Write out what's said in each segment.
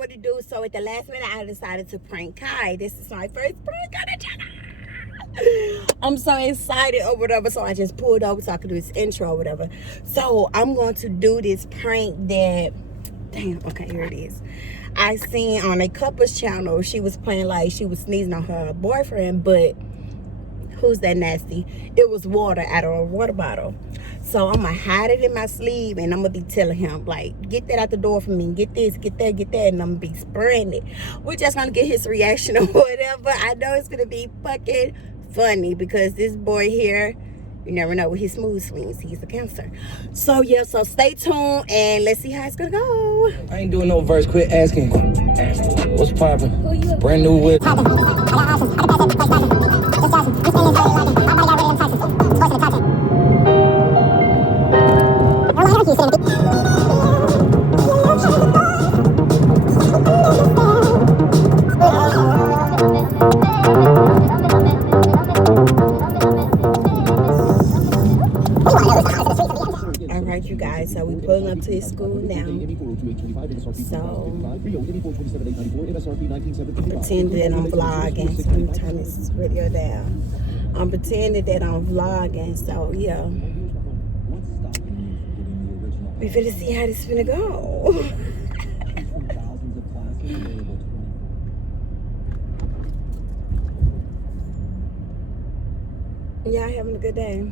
what to do. So at the last minute, I decided to prank Kai. This is my first prank on the channel. I'm so excited or whatever. So I just pulled over so I could do this intro or whatever. So I'm going to do this prank that, damn, okay, here it is. I seen on a couple's channel, she was playing like she was sneezing on her boyfriend, but who's that nasty? It was water out of a water bottle. So I'm gonna hide it in my sleeve and I'm gonna be telling him, like, get that out the door for me, get this, get that, get that, and I'm gonna be spraying it. We're just gonna get his reaction or whatever. I know it's gonna be fucking funny because this boy here, you never know with his mood swings. He's a Cancer. So yeah, so stay tuned and let's see how it's gonna go. I ain't doing no verse, quit asking. What's poppin'? Brand new whip. Alright, you guys, so we pulling up to his school now. So I'm pretending that I'm vlogging. So let me turn this video down. I'm pretending that I'm vlogging, so yeah. We finna see how this finna go. Y'all having a good day?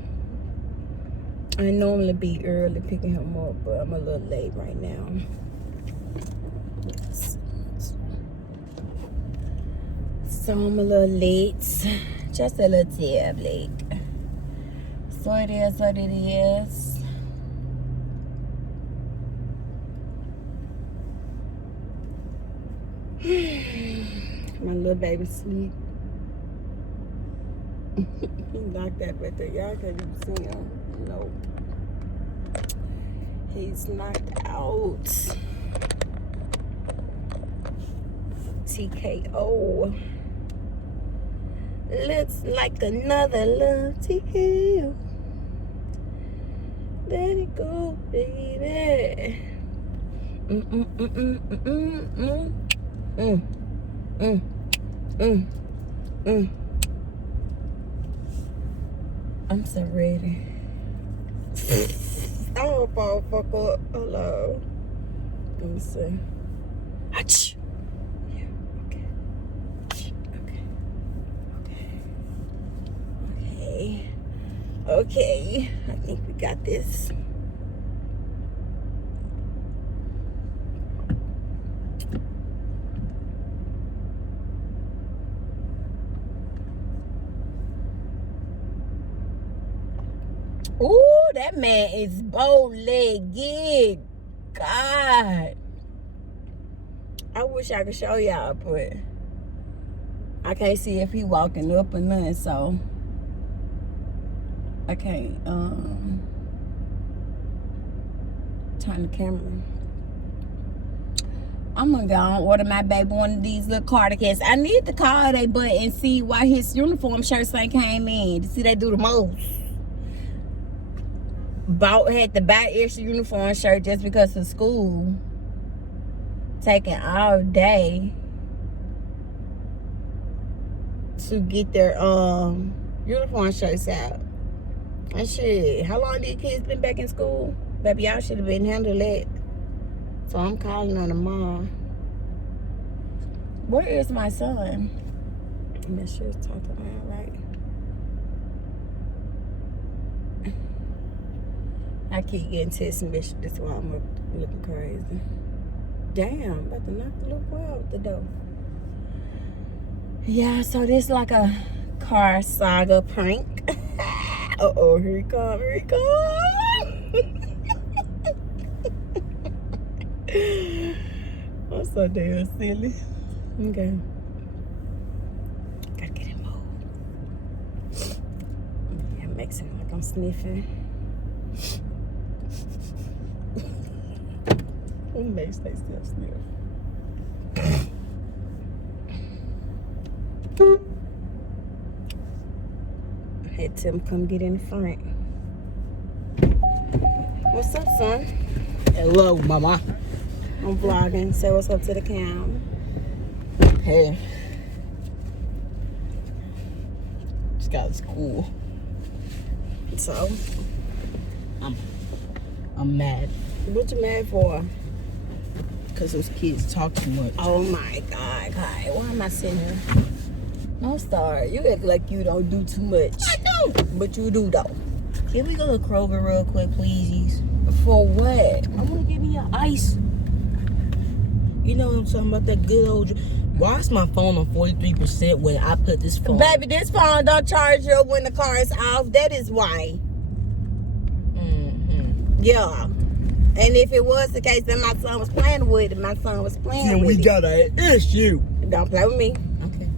I normally be early picking him up, but I'm a little late right now. So I'm a little late. Just a little tad late. So it is what it is. My little baby sleep. He knocked that right there. Y'all can't even see him. No. He's knocked out. TKO. Looks like another little TKO. Let it go, baby. I'm so ready. I hope I'll fuck up. Hello. Let me see. Achoo. Yeah, okay. Okay. Okay. Okay. I think we got this. Ooh, that man is bow-legged. God. I wish I could show y'all, but I can't see if he walking up or nothing, so I can't turn the camera. I'm gonna go and order my baby one of these little cardigans. I need to call they butt and see why his uniform shirts ain't came in. To see they do the most. Had to buy extra uniform shirt just because of school taking all day to get their uniform shirts out. And shit, how long these kids been back in school? Baby, y'all should have been handled that. So I'm calling on them mom. Where is my son? I'm not sure it's talking about right. I keep getting text messages. That's why I'm looking crazy. Damn, about to knock the little boy out the door. Yeah, so this like a car saga prank. Uh-oh, here he come, here he come. I'm so damn silly. Okay. Gotta get him moved. Yeah, it makes it like I'm sniffing. Who makes they still sniff? I had Tim come get in the front. What's up, son? Hello, mama. I'm vlogging. Say what's up to the cam. Hey. This guy's cool. So, I'm mad. what you mad for? Because those kids talk too much. Oh my God, Kai. Why am I sitting here? I'm sorry. You act like you don't do too much. I don't. But you do, though. Can we go to Kroger real quick, please? For what? I want to give me your ice. You know what I'm talking about? That good old... Why is my phone on 43% when I put this phone... Baby, this phone don't charge you when the car is off. That is why. Mm-hmm. Yeah. And if it was the case, then my son was playing with it. My son was playing Then with we it. got an issue. Don't play with me. Okay.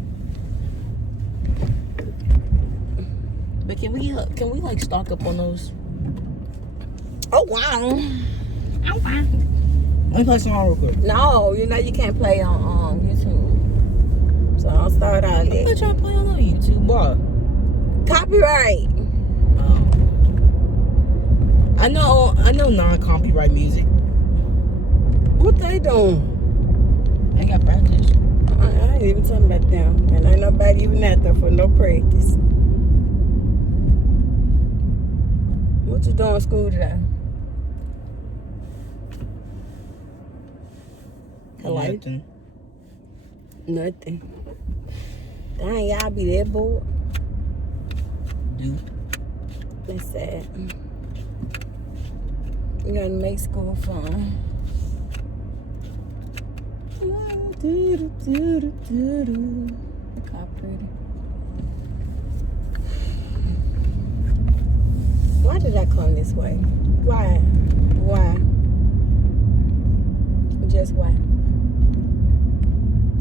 But can we like stock up on those? Oh, wow. Oh, wow. Let me play some real quick. No, you know you can't play on YouTube. So I'll start out I'm there. not trying to play on YouTube. Why? Copyright. I know non-copyright music. What they doing? I got practice. I ain't even talking about them. And ain't nobody even out there for no practice. What you doing in school today? Hello? Nothing. Nothing. Dang, y'all be that bored. Do. That's sad. You gotta make school fun. Look how pretty. Why did I come this way? Why? Why? Just why?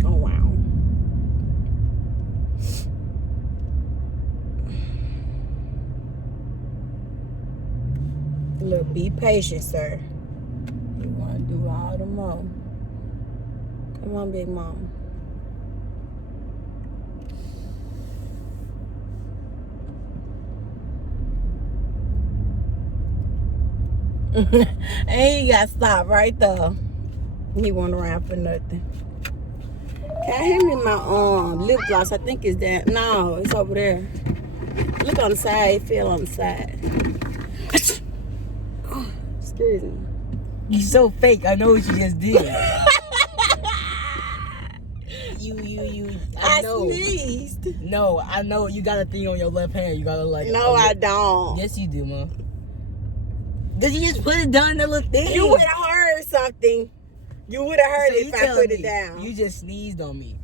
Oh, wow. Look, be patient, sir. You want to do all the more. Come on, big mom. And you got to stop right there. He went around for nothing. Can I hand me my lip gloss? I think it's that. No, it's over there. Look on the side. It fell on the side. Oh, excuse me. You so fake. I know what you just did. I know. Sneezed. No, I know. You got a thing on your left hand. You gotta like. No, I don't. Yes, you do, Mom. Did you just put it down that little thing? You would have heard something. You would have heard So it if I put it down. You just sneezed on me.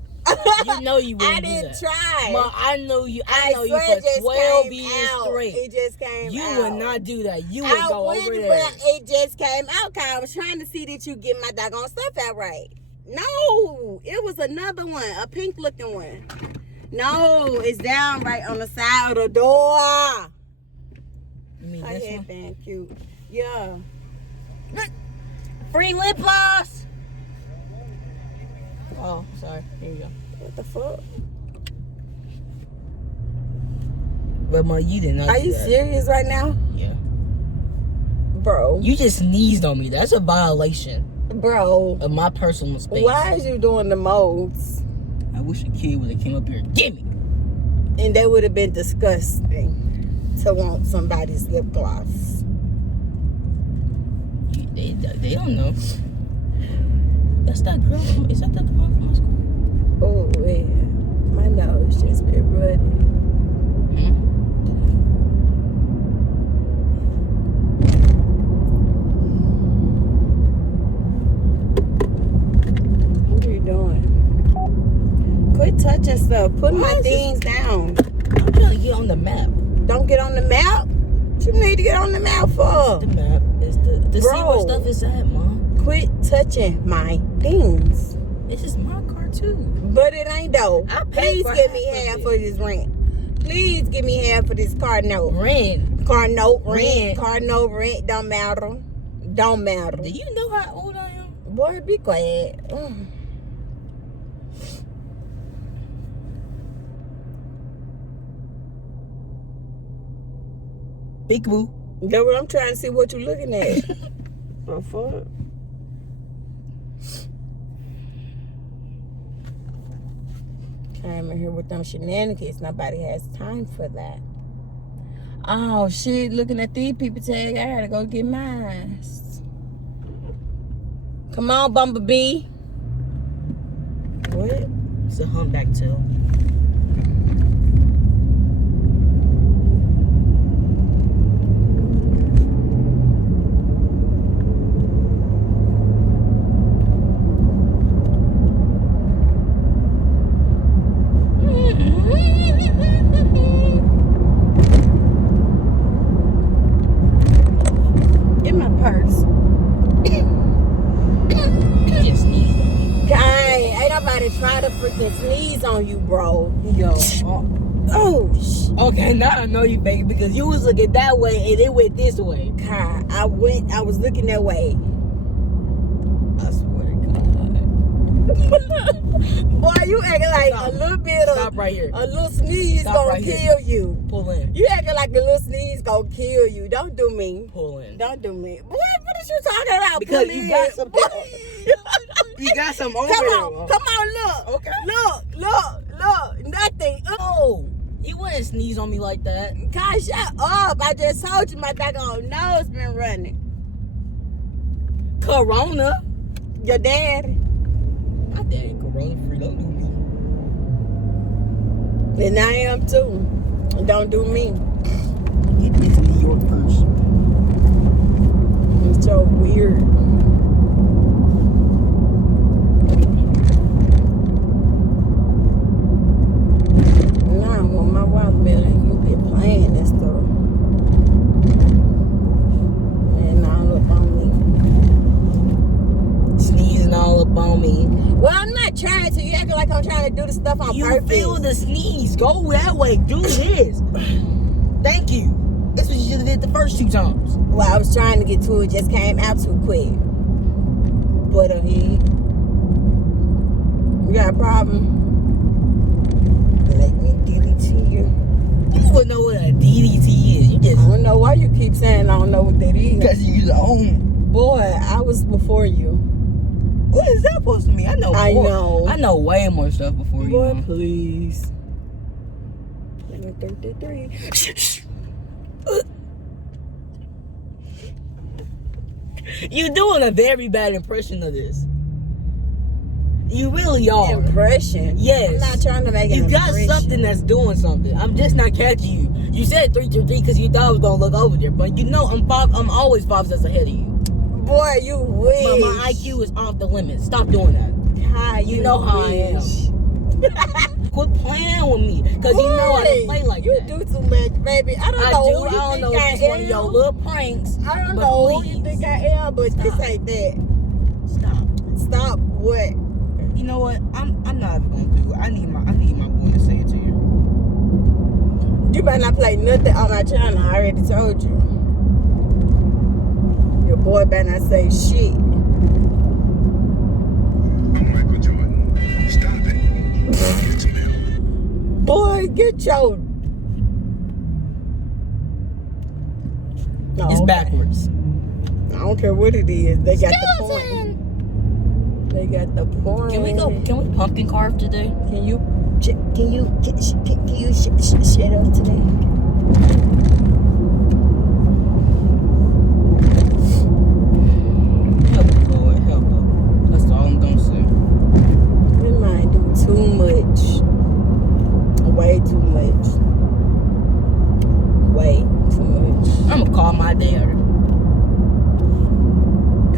You know you wouldn't I do didn't that. try. Mom, I know you swear for it just 12 came years out. straight. It just came You out. would not do that. You would go over there. Well, it just came out, Kyle. I was trying to see that you get my doggone stuff out right. No, it was another one, a pink looking one. No, it's down right on the side of the door. You mean Her this one? headband cute. Yeah. Free lip gloss. Oh, sorry. Here you go. What the fuck? But Mom, you did not. Are do you that. serious right now? Yeah. Bro. You just sneezed on me. That's a violation Bro. of my personal space. Why is you doing the modes? I wish a kid would have came up here and get me. And they would have been disgusting to want somebody's lip gloss. They don't know. That's that girl. Is that girl from my school? Oh, yeah. My nose just been running. What are you doing? Quit touching stuff. Put my things down. I'm trying to get on the map. Don't get on the map. What you need to get on the map for? The map is to see Bro. where stuff is at, Mom. Quit touching my things. This is my car too. But it ain't though. I paid Please for give me half half of for this rent. Please give me half for this car note. Rent. Car note, rent. Rent. Car note, rent. Don't matter. Don't matter. Do you know how old I am? Boy, be quiet. Big boo. That's what I'm trying to see what you looking at. Oh, fuck. came in here with them shenanigans. Nobody has time for that. Oh shit, looking at these people tag, I gotta go get mine. Come on, Bumblebee. What? It's a humpback tail. Get my purse. Just sneezed on me. Gang, ain't nobody try to freaking sneeze on you, bro. Yo. Oh, Okay, now I know you, baby, because you was looking that way and it went this way. God, I was looking that way. I swear to God. Boy, you acting like Stop. a little bit of Stop right here. a little sneeze Stop gonna right here. kill you. Pull in. You acting like a little sneeze gonna kill you. Don't do me. Pull in. Don't do me. Boy, what is you talking about? Because Pull you in. got something. Boy. You got some over Come there. on, come on, look. Okay. Look. Nothing. Oh, you wouldn't sneeze on me like that. God, shut up. I just told you my doggone nose been running. Corona. Your dad. My dad ain't corona free. Don't do me. And I am too. Don't do me. Get this New York first. It's so weird. Nah, when my watermelon, you be playing this stuff. And all up on me. Sneezing all up on me. Well, I'm not trying to. You acting like I'm trying to do the stuff on You purpose. feel the sneeze. Go that way. Do this. Thank you. That's what you should have did the first 2 times. Well, I was trying to get to it, just came out too quick. But you got a problem? Let me give it to you. You wouldn't know what a DDT is. You I just don't know why you keep saying I don't know what that is. because you own. Boy, I was before you. What is that supposed to mean? I know. I more. know. I know way more stuff before you. Boy, know. please. Let me 33. You doing a very bad impression of this. You really are. Impression? Yes. I'm not trying to make an You got impression. something that's doing something. I'm just not catching you. You said 323 because you thought I was gonna look over there, but you know I'm always 5 steps ahead of you. Boy, you wish. But my IQ is off the limit. Stop doing that. God, You know how I am. wish. Quit playing with me, cause you know I don't play like you that. do too much, baby. I don't I know do. who you I don't think know I if it's one of am. your little pranks. I don't but know who please, you think I am, but this Stop. ain't that. Stop. Stop what? You know what? I'm not even gonna do it. I need my boy to say it to you. You better not play nothing on my channel. I already told you. Your boy better not say shit. I'm Michael Jordan. Stop it. Get some help. Boy, get your. No, It's okay. backwards. I don't care what it is. They got the point. They got the point. Can we pumpkin carve today? Can you shut up today? Help us, Lord, help us. That's all I'm gonna say. We might do too much. Way too much. Way too much. I'm gonna call my dad.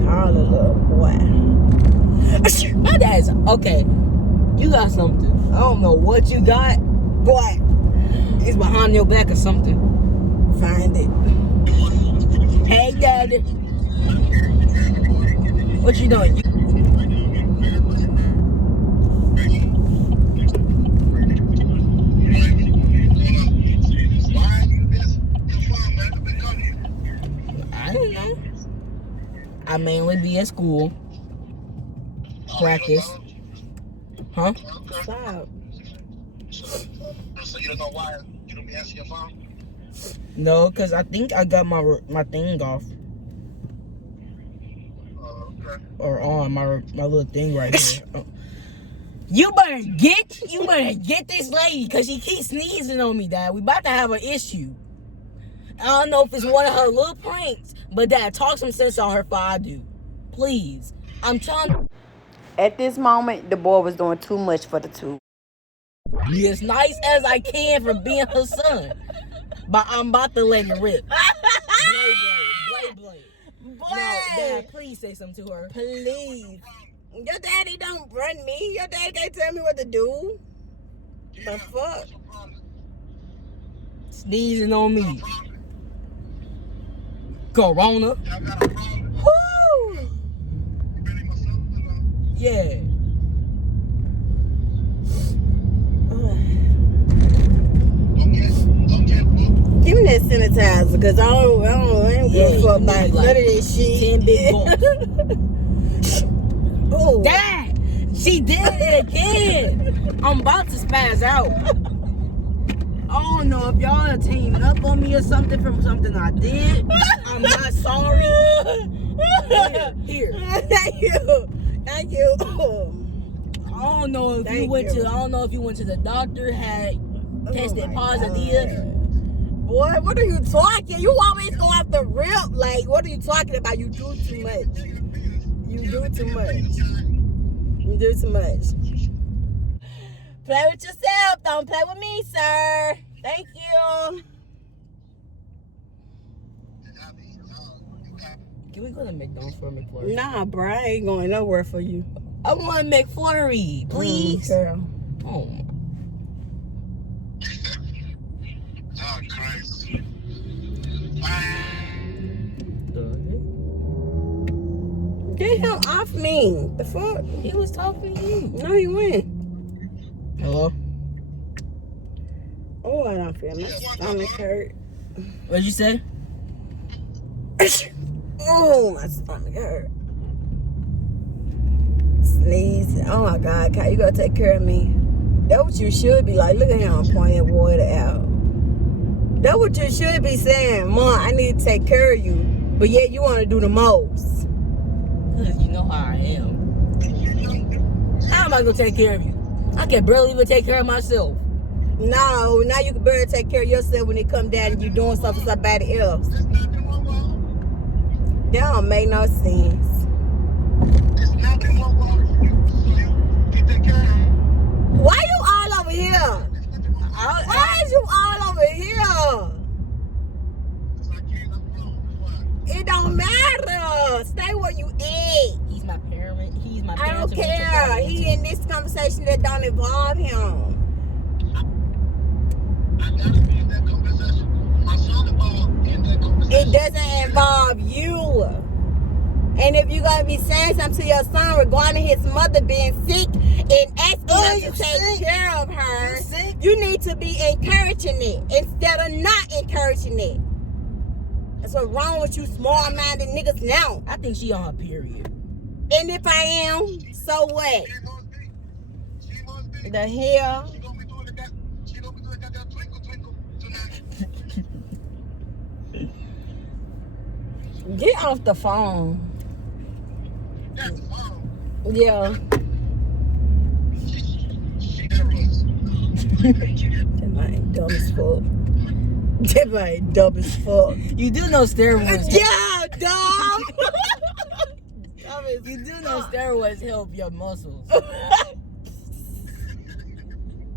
Call a little boy. My dad's okay. You got something. I don't know what you got. Boy, It's behind your back or something. find it. Hey, daddy. What you doing? Why you this? Your phone, man. I've been calling you. I don't know. I mainly be at school. Practice. Huh? Okay. Stop. So you don't know why you don't be answering your phone? No, because I think I got my thing off. Okay. Or on my little thing right here. You better get this lady, because she keeps sneezing on me, Dad. We about to have an issue. I don't know if it's one of her little pranks, but Dad, talk some sense on her before I do. Please. I'm trying to At this moment, the boy was doing too much for the two. be as nice as I can for being her son. But I'm about to let it rip. Blade. Boy, No, Dad, please say something to her. please. Your daddy don't run me. Your daddy can't tell me what to do. The fuck? Sneezing on me. Corona. Woo! Yeah. Give me that sanitizer, because I ain't give a fuck about none of this shit. 10 big bumps. Oh. Dad, she did it again. I'm about to spaz out. I don't know if y'all are teaming up on me or something from something I did. I'm not sorry. Here. Thank you. I don't know if you went to the doctor, had tested positive. Boy, what are you talking? You always go off the rip. Like, what are you talking about? You do too much. You do too much. Play with yourself. Don't play with me, sir. Thank you. Can we go to McDonald's for a McFlurry? Nah, bro, I ain't going nowhere for you. I want a McFlurry, please. Girl. Oh. Oh, Christ. Get him off me. The fuck? He was talking to you. No, he went. Hello? Oh, I don't feel my stomach hurt. What'd you say? Oh, my stomach hurt. Sneeze. Oh my God, Kai, you gotta take care of me. That's what you should be like. Look at him pointing water out. That's what you should be saying. Mom, I need to take care of you. But yet you want to do the most. Because you know how I am. How am I going to take care of you? I can barely even take care of myself. No, now you can barely take care of yourself when it come down and you doing something for somebody else. That don't make no sense. Why you all over here? Why is you all over here? It don't matter. Stay where you at. He's my parent. He's my I parent. don't care. He in this conversation that don't involve him. It doesn't involve you. And if you're going to be saying something to your son regarding his mother being sick and asking her to take care of her, you need to be encouraging it instead of not encouraging it. That's what's wrong with you small-minded niggas now. I think she on her period. And if I am, so what? The hell? Get off the phone. Yeah. That man dumb as fuck. That man dumb as fuck. You do know steroids. Yeah, dumb. You do know steroids help your muscles.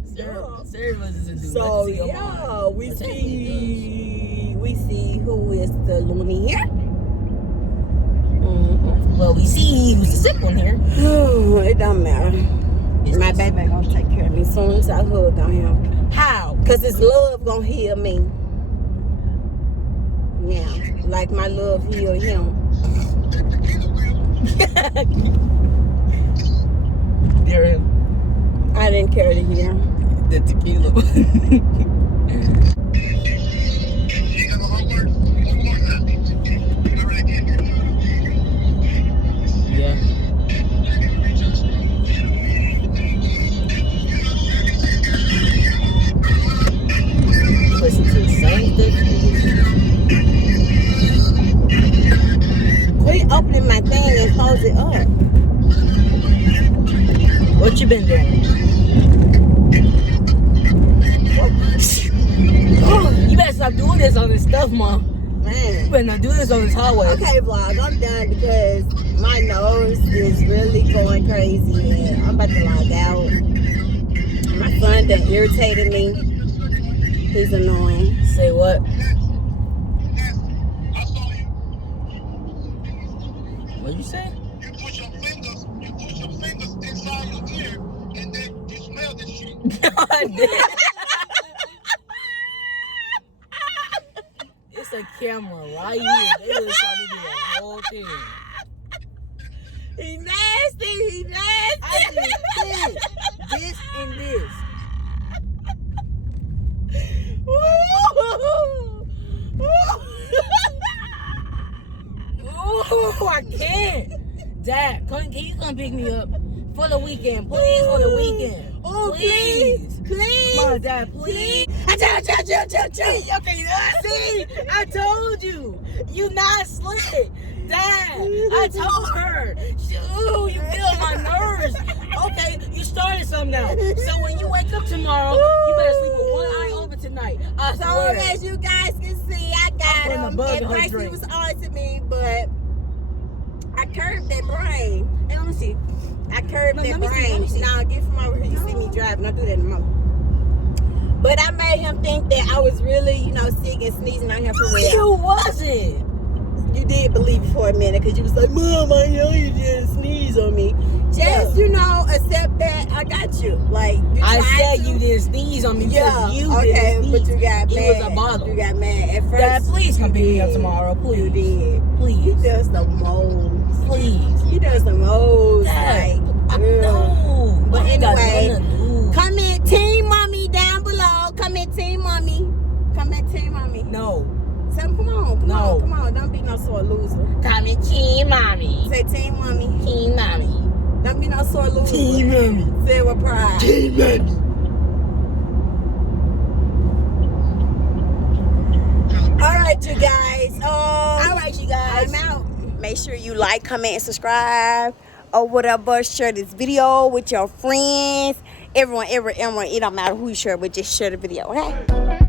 Steroids isn't do So nothing to your yeah, mind. we But technically see who is the loony here. Well, we see who's the sick one here. It don't matter. My baby gonna take care of me as soon as I hug on him. How? Cause his love gonna heal me. Yeah, like my love healed him. Hear him. I didn't care to hear. The tequila. Yeah. Listen to the same thing. Quit opening my thing and close it up. What What you been doing? You better stop doing this on this stuff, Mom. Man. You better not do this on this hallway. Okay, vlog, I'm done because my nose is really going crazy and I'm about to log out. My son done irritated me. He's annoying. Say what? What you say? You push your fingers inside your ear, and then you smell this shit. I did. It's a camera right here. They really trying to do the whole thing. He nasty. He nasty. I did this and this. Oh, I can't. Dad, can you come pick me up for the weekend? Please, for the weekend. Oh, please. Come on, Dad, please. Okay, see, I told you. You not slick. Dad, I told her. Ooh, you get on my nerves. Okay, you started something now. So when you wake up tomorrow, you better sleep with one eye open tonight. I So swear. as you guys can see, I got putting a him. bug At in her first he drink. was on to me, but I curved that brain. Hey, let me see. I curved No, that let me see, brain. let me see. Nah, get from over here. You see me driving. Don't do that no more. But I made him think that I was really, sick and sneezing on him for real. You wasn't. You did believe it for a minute because you was like, Mom, I know you didn't sneeze on me. Just, accept that I got you. Like, you I tried said to. you didn't sneeze on me because Yeah, you okay, didn't sneeze. but you got mad. It was a bottle. You got mad at first. Dad, please come pick me up did. tomorrow, please. You did. He Please. does the most. Please. He does the most. Dad, Like, no. But I ain't got anyway, nothing to do. comment Team Mommy down below. Comment Team Mommy. Comment Team Mommy. No. Tell him, come on. No. Come on. Don't be no sore loser. Comment Team Mommy. Say Team Mommy. Team Mommy. Don't be no sore loser. Mommy. Say it with pride. Team Mommy. All right, you guys. All right, you guys. I'm out. Make sure you like, comment, and subscribe or whatever. Share this video with your friends. Everyone. It don't matter who you share with. Just share the video, okay?